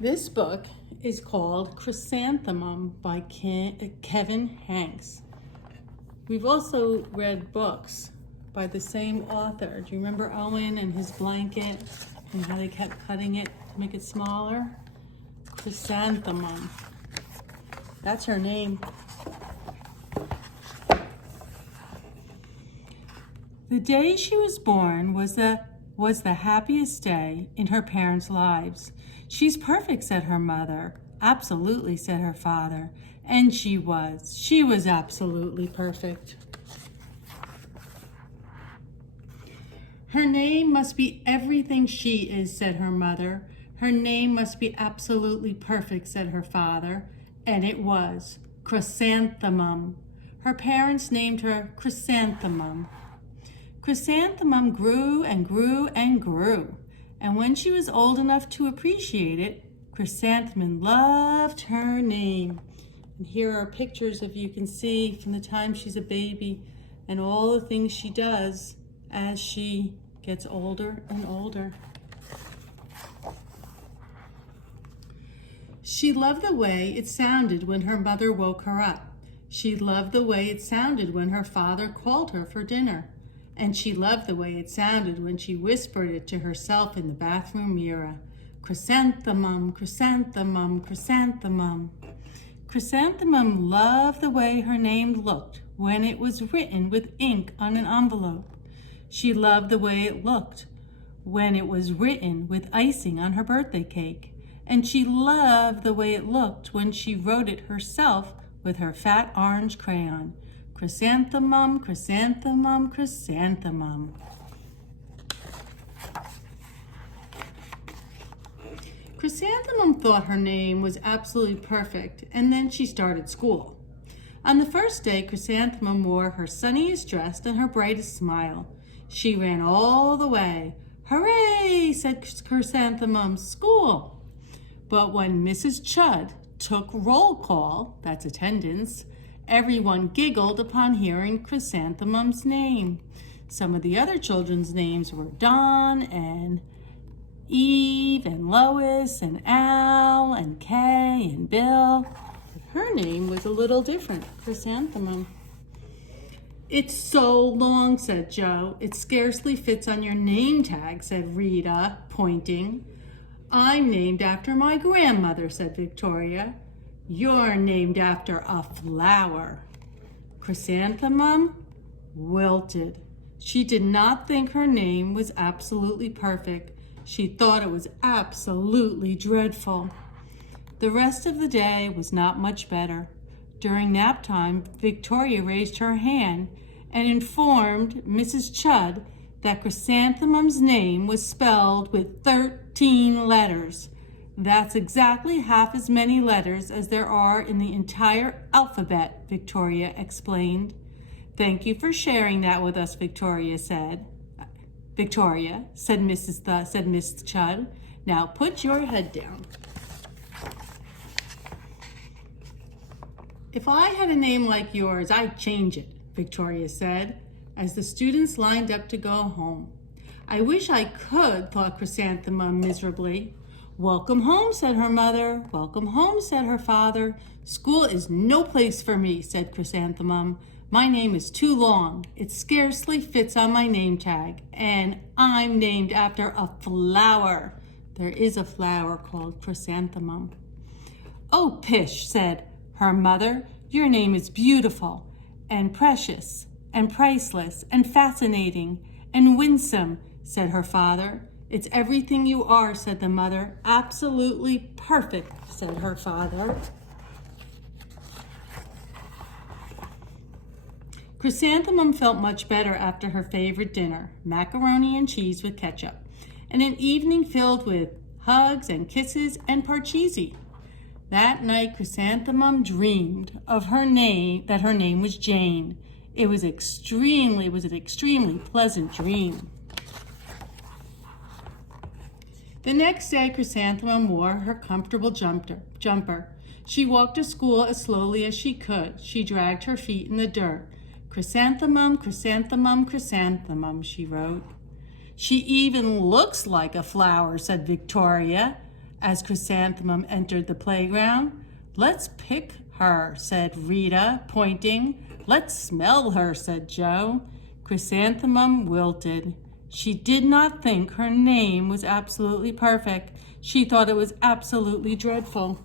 This book is called Chrysanthemum by Kevin Hanks. We've also read books by the same author. Do you remember Owen and his blanket and how they kept cutting it to make it smaller? Chrysanthemum. That's her name. The day she was born was the happiest day in her parents' lives. "She's perfect," said her mother. "Absolutely," said her father. And she was. She was absolutely perfect. "Her name must be everything she is," said her mother. "Her name must be absolutely perfect," said her father. And it was. Chrysanthemum. Her parents named her Chrysanthemum. Chrysanthemum grew and grew and grew. And when she was old enough to appreciate it, Chrysanthemum loved her name. And here are pictures of you can see from the time she's a baby and all the things she does as she gets older and older. She loved the way it sounded when her mother woke her up. She loved the way it sounded when her father called her for dinner. And she loved the way it sounded when she whispered it to herself in the bathroom mirror. Chrysanthemum, chrysanthemum, chrysanthemum. Chrysanthemum loved the way her name looked when it was written with ink on an envelope. She loved the way it looked when it was written with icing on her birthday cake. And she loved the way it looked when she wrote it herself with her fat orange crayon. Chrysanthemum, chrysanthemum, chrysanthemum. Chrysanthemum thought her name was absolutely perfect, and then she started school. On the first day, Chrysanthemum wore her sunniest dress and her brightest smile. She ran all the way. "Hooray!" said Chrysanthemum, "school!" But when Mrs. Chud took roll call, that's attendance, everyone giggled upon hearing Chrysanthemum's name. Some of the other children's names were Don and Eve and Lois and Al and Kay and Bill. Her name was a little different, Chrysanthemum. "It's so long," said Joe. "It scarcely fits on your name tag," said Rita, pointing. "I'm named after my grandmother," said Victoria. "You're named after a flower." Chrysanthemum wilted. She did not think her name was absolutely perfect. She thought it was absolutely dreadful. The rest of the day was not much better. During nap time, Victoria raised her hand and informed Mrs. Chud that Chrysanthemum's name was spelled with 13 letters. "That's exactly half as many letters as there are in the entire alphabet," Victoria explained. "Thank you for sharing that with us," Victoria said. "Victoria," said Miss Chud, "now put your head down." "If I had a name like yours, I'd change it," Victoria said, as the students lined up to go home. "I wish I could," thought Chrysanthemum miserably. "Welcome home," said her mother. "Welcome home," said her father. "School is no place for me," said Chrysanthemum. "My name is too long. It scarcely fits on my name tag. And I'm named after a flower." There is a flower called Chrysanthemum. "Oh, pish," said her mother. "Your name is beautiful and precious and priceless and fascinating and winsome," said her father. "It's everything you are," said the mother. "Absolutely perfect," said her father. Chrysanthemum felt much better after her favorite dinner, macaroni and cheese with ketchup, and an evening filled with hugs and kisses and parcheesi. That night, Chrysanthemum dreamed of that her name was Jane. It was an extremely pleasant dream. The next day, Chrysanthemum wore her comfortable jumper. She walked to school as slowly as she could. She dragged her feet in the dirt. "Chrysanthemum, chrysanthemum, chrysanthemum," she wrote. "She even looks like a flower," said Victoria. as Chrysanthemum entered the playground. "Let's pick her," said Rita, pointing. "Let's smell her," said Joe. Chrysanthemum wilted. She did not think her name was absolutely perfect. She thought it was absolutely dreadful.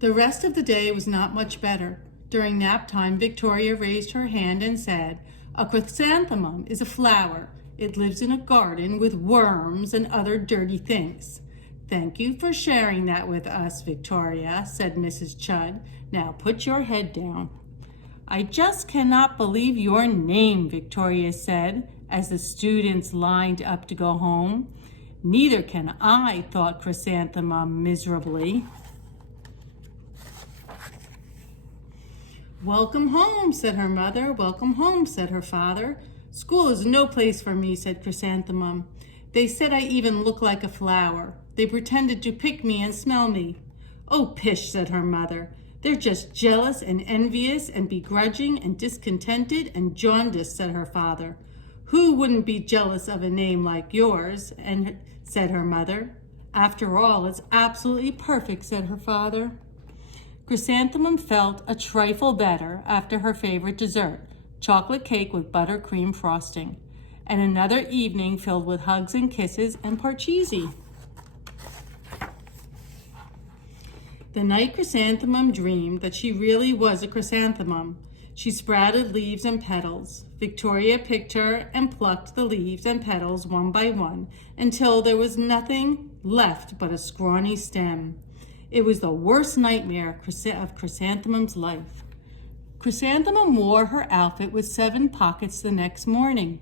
The rest of the day was not much better. During nap time, Victoria raised her hand and said, "A chrysanthemum is a flower. It lives in a garden with worms and other dirty things." "Thank you for sharing that with us, Victoria," said Mrs. Chudd. "Now put your head down." "I just cannot believe your name," Victoria said, as the students lined up to go home. "Neither can I," thought Chrysanthemum miserably. "Welcome home," said her mother. "Welcome home," said her father. "School is no place for me," said Chrysanthemum. "They said I even look like a flower. They pretended to pick me and smell me." "Oh, pish," said her mother. "They're just jealous and envious and begrudging and discontented and jaundiced," said her father. "Who wouldn't be jealous of a name like yours?" said her mother. "After all, it's absolutely perfect," said her father. Chrysanthemum felt a trifle better after her favorite dessert, chocolate cake with buttercream frosting, and another evening filled with hugs and kisses and parcheesi. The night Chrysanthemum dreamed that she really was a chrysanthemum. She sprouted leaves and petals. Victoria picked her and plucked the leaves and petals one by one until there was nothing left but a scrawny stem. It was the worst nightmare of Chrysanthemum's life. Chrysanthemum wore her outfit with 7 pockets the next morning.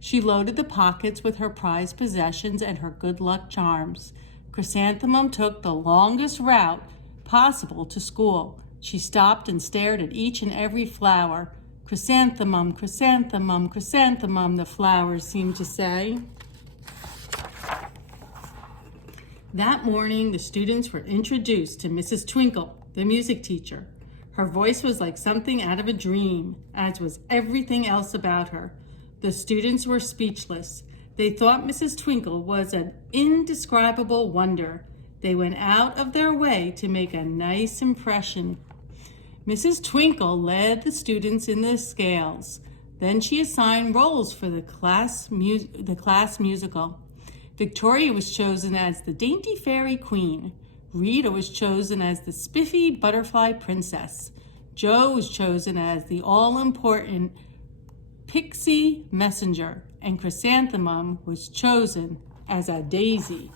She loaded the pockets with her prized possessions and her good luck charms. Chrysanthemum took the longest route possible to school. She stopped and stared at each and every flower. "Chrysanthemum, chrysanthemum, chrysanthemum," the flowers seemed to say. That morning, the students were introduced to Mrs. Twinkle, the music teacher. Her voice was like something out of a dream, as was everything else about her. The students were speechless. They thought Mrs. Twinkle was an indescribable wonder. They went out of their way to make a nice impression. Mrs. Twinkle led the students in the scales. Then she assigned roles for the class musical. Victoria was chosen as the dainty fairy queen. Rita was chosen as the spiffy butterfly princess. Joe was chosen as the all-important pixie messenger. And Chrysanthemum was chosen as a daisy.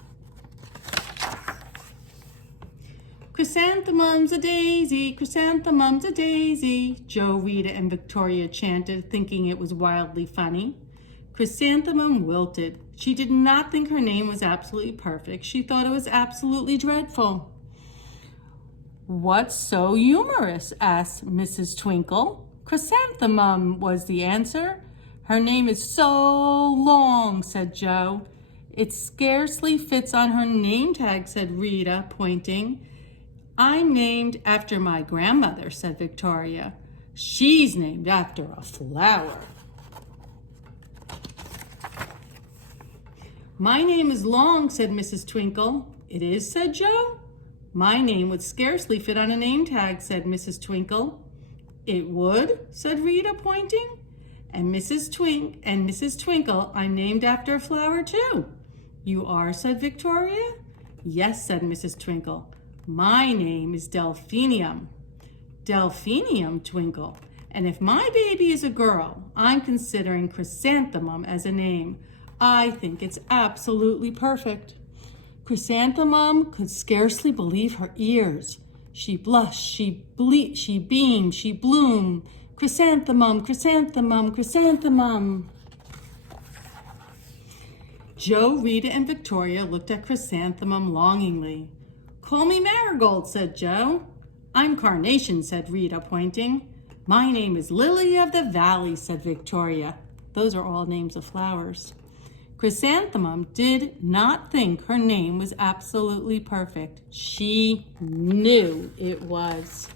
"Chrysanthemum's a daisy, chrysanthemum's a daisy," Joe, Rita, and Victoria chanted, thinking it was wildly funny. Chrysanthemum wilted. She did not think her name was absolutely perfect. She thought it was absolutely dreadful. "What's so humorous?" asked Mrs. Twinkle. "Chrysanthemum," was the answer. "Her name is so long," said Joe. "It scarcely fits on her name tag," said Rita, pointing. "I'm named after my grandmother," said Victoria. "She's named after a flower." "My name is Long," said Mrs. Twinkle. "It is," said Joe. "My name would scarcely fit on a name tag," said Mrs. Twinkle. "It would," said Rita, pointing. And Mrs. Twinkle, "I'm named after a flower too." "You are," said Victoria. "Yes," said Mrs. Twinkle. "My name is Delphinium." "Delphinium, Twinkle. And if my baby is a girl, I'm considering Chrysanthemum as a name. I think it's absolutely perfect." Chrysanthemum could scarcely believe her ears. She blushed, she beamed, she bloomed. "Chrysanthemum, chrysanthemum, chrysanthemum." Joe, Rita, and Victoria looked at Chrysanthemum longingly. "Call me Marigold," said Joe. "I'm Carnation," said Rita, pointing. "My name is Lily of the Valley," said Victoria. Those are all names of flowers. Chrysanthemum did not think her name was absolutely perfect. She knew it was.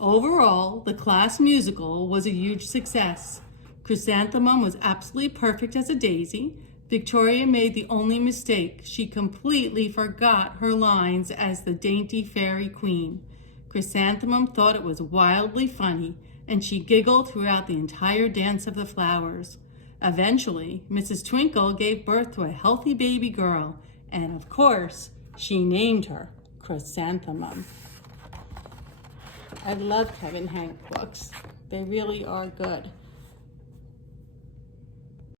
Overall, the class musical was a huge success. Chrysanthemum was absolutely perfect as a daisy. Victoria made the only mistake. She completely forgot her lines as the dainty fairy queen. Chrysanthemum thought it was wildly funny, and she giggled throughout the entire dance of the flowers. Eventually, Mrs. Twinkle gave birth to a healthy baby girl, and of course, she named her Chrysanthemum. I love Kevin Hank books. They really are good.